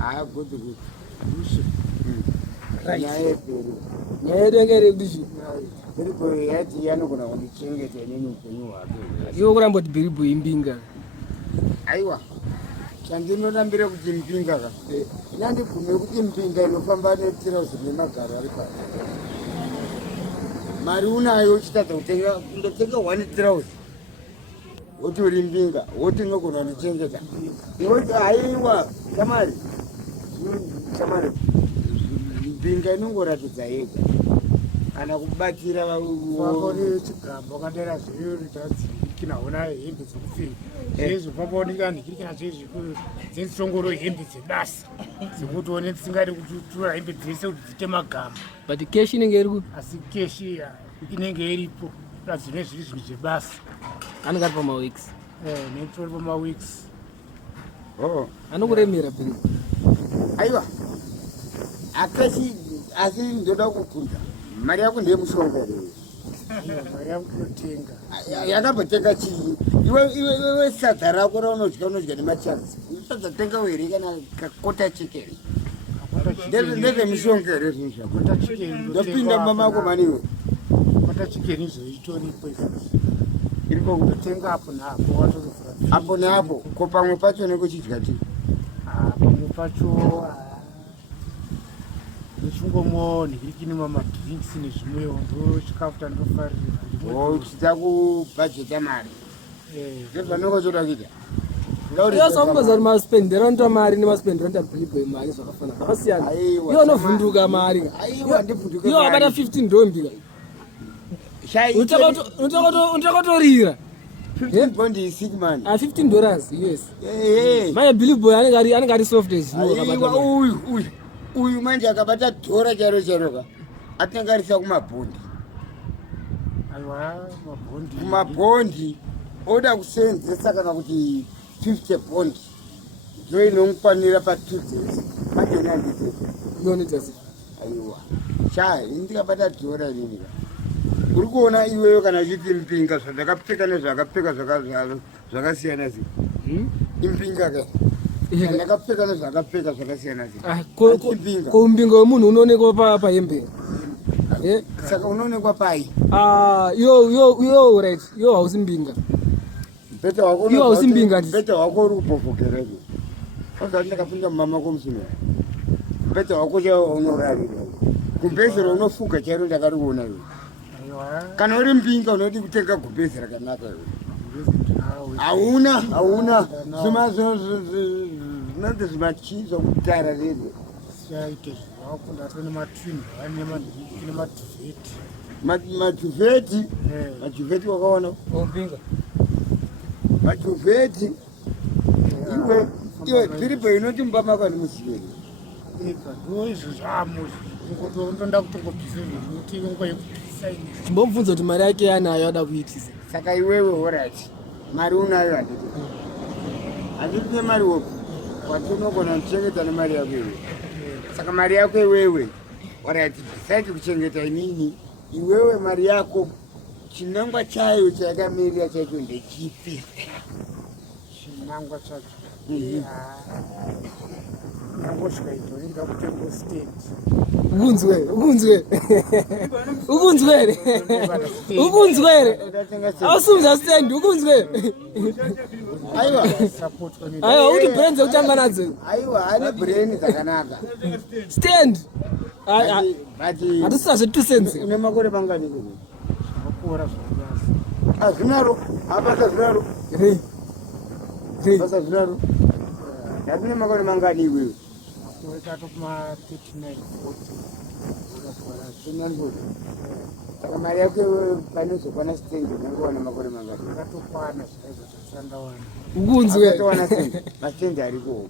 Ah, good. Right. Iwo kuramboti Billy Boy Mbinga. Aiwa. Chandinodambira kuti Mbinga ka. Nandigume kuti Mbinga inofamba netirauzi nemagaro ari pasi. Mari unayo chitadza kutenga kundotenga 1 trouser. Woti uri Mbinga, woti unogona kuchengeta. Woti aiwa, kamari. Kamari. Mbinga inongoratidza yega. Kana kubatira wabone chigamba wakadera zviyo ritadzi kinaona hembe dzekupfeka izvo papaoneka ndikirikana dzensongoro hembe dzebasa dzekuti one tisingadi kutura hembe dzese kuti dzite magamba but keshi inenge iri asi keshi inenge iripo zvine zviri zvinhu zvebasa anenge ari pamaweeks netori pamaweeks anokuremera Billy. Aiwa. Akashi asi ndoda kukunda. Mari yako ndiye mushonga here. Mari yako kutenga. Yakabotenga chii. Iwe sadza rako raunodya nemachanzi. Usadza tenga here kana kakota chicken. Ndeve mushonga here zvinhu zvako. Kota chicken. Ndopinda mumamako maniwe. Kota chicken izvo itoripo izvozvo. Iripo kutenga apo napo watozofura. Apo napo ko pamwe pacho nekuchidya chii. Pamwe pacho ndichingomwa ndikirikini mamadrinks nezvimwewo ndochikafu tandofarira uchida kubhajeta mari ndezvanonga choda kuita yosakumbaza kuti maspendera anoita mari nemaspendera anoita Billy Boy mari zvakafana zvakasiyana iwo unovhunduka mari iwo abata 15 ndombi unotokotorira $15 yes manje Billy Boy anenge ari soft as you uyu manje akabata dhora charo ka atengarisa kumabhondi kumabhondi oda kusenzesa kana kuti 50 bondi ndo inokwanira pa2 manje nandise aiwa ndikabata dhora rini uri kuona iweyo kana uchiti Mbinga zvandakapfeka nezvakapfeka zvakasiyana siyana Mbinga ka ndakapfeka nezvakapfeka zvakasiyana siyana ko Mbinga wemunhu unoonekwa pahembe saka unoonekwa pai yo right yo hausi Mbinga yo hausi Mbinga beta wako uri kubhofokereko ozati ndakapinda mumamako musina beta wako chaiwo unorarira kumbezero unofuga chairo ndakari kuona iwe kana uri Mbinga unoti kutenga gumbezi rakanaka hauna zvinonzi zvimachizwa kutara reze chaite zvavakunda tone matwin matuvheti wakaona matuvheti iwe Billy Boy inoti mumba mako ndimusiveri ndoizvo zvamo ndoda kutongobvisa nekuti nguva yekusaini chimbomubvunza kuti mari yake anayo ada kuitisa saka iwewe orati mari unayo handiti nemari woku watinogona kuchengeta nemari yako iwewe saka mari yako iwewe orati besides kuchengeta inini iwewe mari yako chinangwa chayo chayakamirira chacho ndechipi chinangwa chacho ndangosvika idhorinda kutenga stand ukunzwere ausumza stand ukunzwere aiwa kuti brain dzekutanga nadzo aiwa ane brain dzakanaka stand hatisina zve2 cents une makore mangani akora zvakasi azvinaro abasa zvinaro basa zvinaro ndine makore mangani iwewe saka mari yako panozokwana stendi unangowana makore mangani ukunzwewana mastendi ariko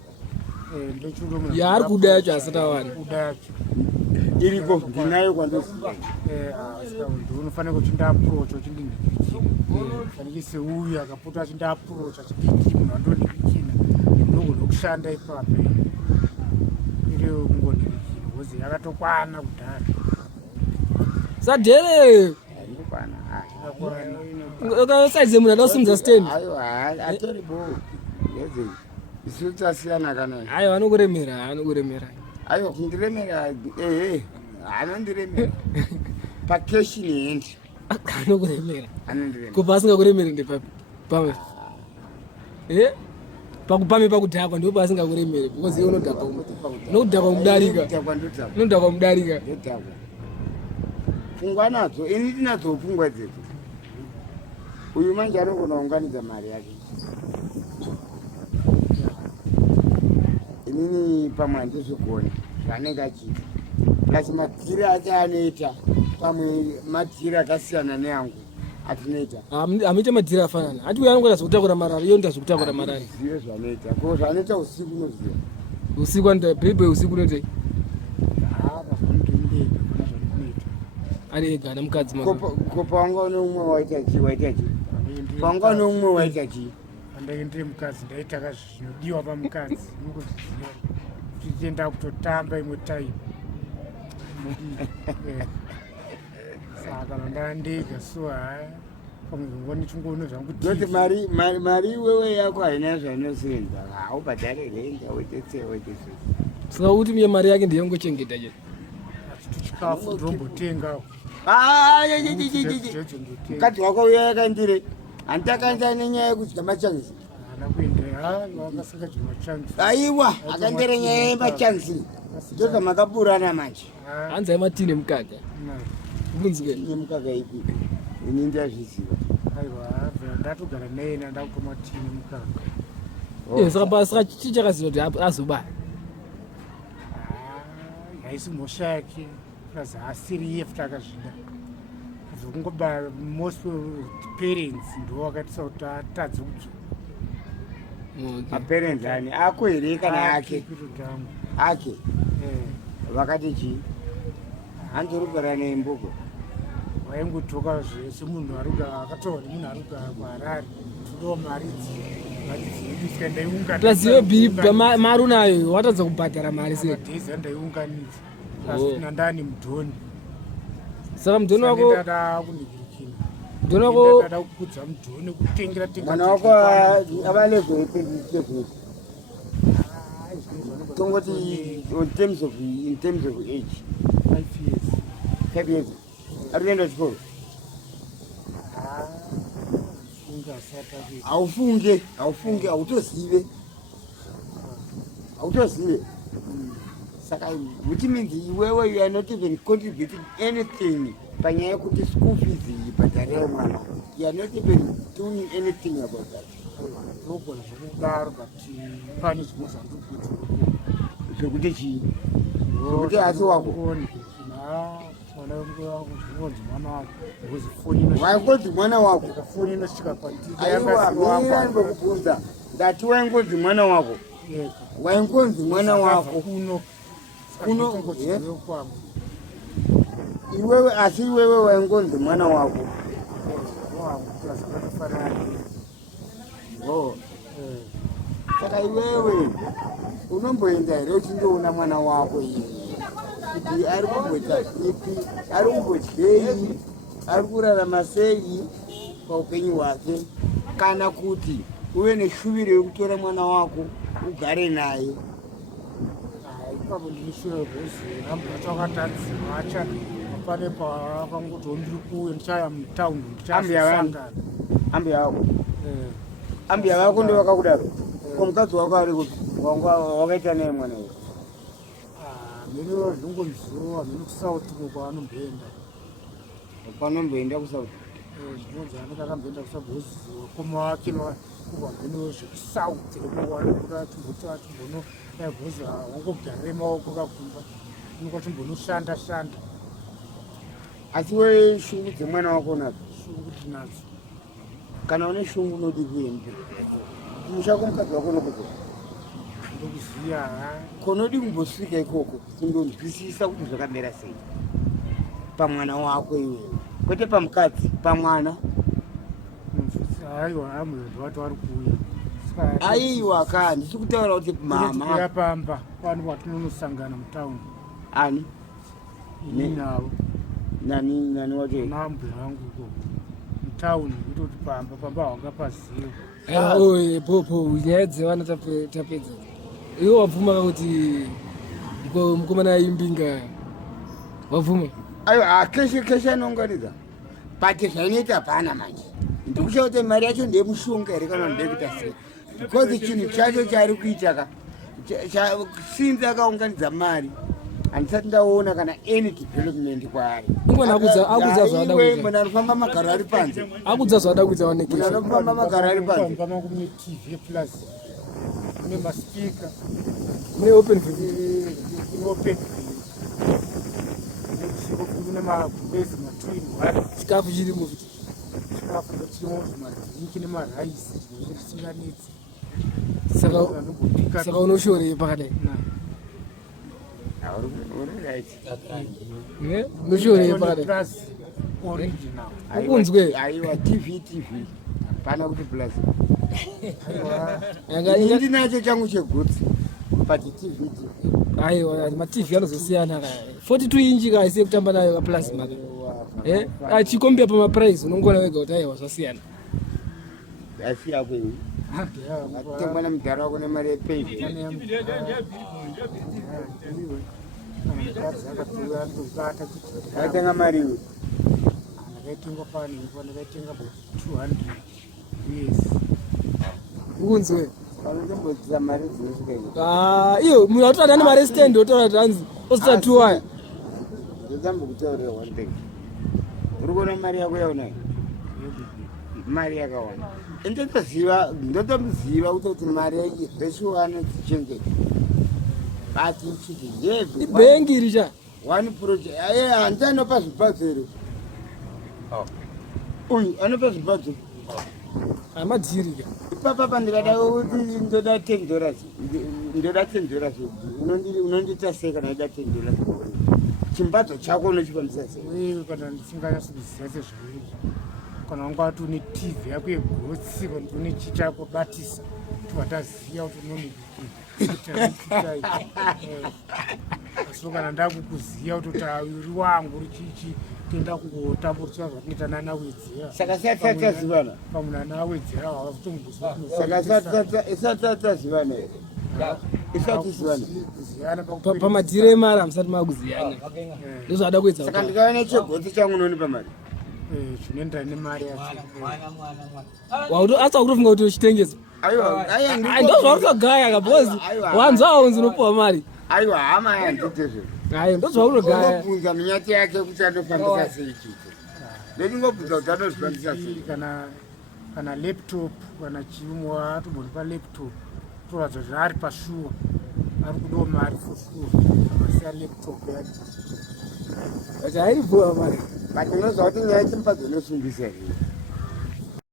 yaari kuda yacho asati awani iriko ndinayo kwandosi unofanira kuti ndaapurocha fanikise uyu akapota achindaapurocha chidiki munhu andondikina ndogona kushanda ipapo iri kungonikina hozi yakatokwana kudhara sadhere saize munhu adakusumudza stand aiwa atoribo isu tasiyana kana aiwa anokuremera aiwa kundiremera anondiremera pakeshini hendi anokuremera anondiremera kupa asingakuremeri ndepapi pamwe pakupame pakudhakwa ndipo pasingakuremeri because iwe unodhakwa mudarika pfungwa nadzo ini tinadzo pfungwa dzedu uyu manje anogona kuunganidza mari yake inini pamwe handizvigoni zvaanenge achiita asi madhiri ake anoita pamwe madhiri akasiyana neyangu atinoita hamiita madhiri afanana hati uyo anongoita zvekutakura marari iyo nda zvekutakura marari zive zvanoita ko zvanoita usiku unoziva usiku Baby usiku unoitei ari ega nemukadzi ko pawanga neumwe waita chii pawanga neumwe waita chii andaendere mukadzi ndaitaka zvinodiwa pamukadzi inongoziziva kuti tienda kutotamba imwe time saka ndandega so haya pamwe ngoni tungoona zvangu kuti mari wewe yako haina zvainosenza haubhadhare renda wetese saka kuti miye mari yake ndiyongochengeta che chikafu ndombotengawo mukadzi wako uya yakandire handitakaenda nenyaya yekudya machansi aiwa akandire nyaya yemachansi ndoka makaburana manje hanzi aimatine mukaka ubunzike nemukaka ipi ini ndazviziva aiwa ndatogara neyena ndakutomatine mukaka saka chii chakaziva kuti azobaya haisi mhosva yake kazi asiri yefuta akazvida zvokungobara most parents ndo wakatisa kuti atadze kutsva maparents ani ako here kana ake vakati chii hanzorugara nemboko waingotoka zvese munhu akataura nemunhu ari kugara kuharare todawo mari dziedu ndaiunganidza tazive bhiba mari unayo watadza kubhadhara mari sedhezi andaiunganidza asina ndani mudhoni saka mudhoni wako ndada kunigirikina mudhoni wako ndada kukudza mudhoni kutengera mwana wako avalevhei pezvizvezvizvi tongoti in terms of age 5 years ari kuenda chikoro haufunge hautozive saka which means iwewe you are not even contributing anything panyaya yekuti school fees ibhadhare mwana you are not even doing anything about that ndogona zvokudaro but pane zvimwe zvandikuti zvekuti chii zvekuti asi wako waingodzi mwana wako foni inosvika aiwa ndokubvunza ndati waingodzi mwana wako waingonzi mwana wako kuno iwewe asi iwewe waingonzi mwana wako saka iwewe unomboenda here uchindoona mwana wako iye kuti ari kumboita ipi ari kumbodyei ari kurarama sei paupenyu hwake kana kuti uve neshuviro yekutora mwana wako ugare naye ipapo ndinishure rwezirambatoakatadziva acha pane papangoto ndiri kuuye ndichaya mutaundi ndichasangana ambiya vako ndo vakakudaro komukadzi wako ari kuti wakaita naye mwana uyu mino zvingonziwa mino kusauti kwanomboenda kusauti zvinonzi anenge akamboenda kusagoziwa koma wake kubva mino zvekusauti rekuwanikuda chimbono yagozi wangogarire maoko kakumba unoka chimbonoshanda asi we shungu dzemwana wako nadzo shungu tinadzo kana une shungu unodi kuenda mushako mukadzi wako nokuzo ndokuziya konodi kumbosvika ikoko kundonzwisisa kuti zvakamera sei pamwana wako iwe kwete pamukadzi pamwana aiwa amwendo wato ari kuuya aiwa ka ndisi kutaura kuti mama yapamba pano watinonosangana mutaundi ani ini navo nani wacho nambu yangu ko mutaundi kutoti pamba wanga paziva oye popo nyaya dzevana tapedza iwe wabvuma kuti mukomana Mbinga wabvuma aiwa keshe anongoridza but zvainoita hapana manje ndikusha kuti mari yacho ndemushonga here kana ndekuita sei because chinhu chacho chaari kuita sinzi akaunganidza mari handisati ndaona kana any development kwaari iwe munhu anofamba magaro ari panze akudza zvada kuita munhu anofamba magaro ari panze kune TV plus kune maspika mune open kune mabezi matwini chikafu chirimo chikafu chirimo madhinki nemaraisi zvisinganetsi saka unoshorei pakadai unoshorei pakadai ukunzwe aiwa tv hapana kuti plus indi nacho changu chegutsi but tv aiwa matv anozosiyana 42 inchi kaise kutamba nayo kaplasma achikombia pamaprice unongona wega kuti aiwa zvasiyana asiya kwenyu atengwa nemudhara wako nemari yepevi atenga mari iwe akaitenga ndakaitenga 200 yes ukunzwe anotombodzisa mari dzinosvika iyo munhu atoada nemari stand otaura kuti hanzi ositatuwaya ndotambokutaurira one thing uri kuona mari yako yaunayo mari yakawanda ndotomuziva kuti mari yezveshuwana dzichengeta but ichiti ibhengi iri cha one project hanzi anopa zvibhadzo here uyu anopa zvibhadzo amadhirika ipapapa ndikada kuti ndoda $10 unondiita sei kana ida $10 chimbadzo chako unochifambisa sei kana ndisinganyatsokuziva sezvairi kana wanga wati une TV yako yegotsi kana une chichako batisa wataziva kuti so kana ndakukuziva kuti uri wangu richichi tenda kungotambudzwa zvakinoita nana Wedzera saka satazivana pamunana Wedzera isatazivana isatizivana pamadhire emari hamusati makuziyana ndozvada kuedza saka ndikaona chegotsi changu unonipa mari zvinoenda nemari asa kutofunga kuti uchitengesa ndozvautogaya kabhozi wanzwa aunzi unopiwa mari aiwa hama yanditezvo ndozvautogayabvunza munyati yake kuti anofambisa sei chite ndingobvunza kuti anozvifambisa sei kana laptop kana chimwe atoboni palaptop toratidza kuti ari pashuwa ari kudawo mari for sure amasiya laptop yacho kuti hairipuwa mari but unozva kuti nyaya chimbadzo unosumbisa here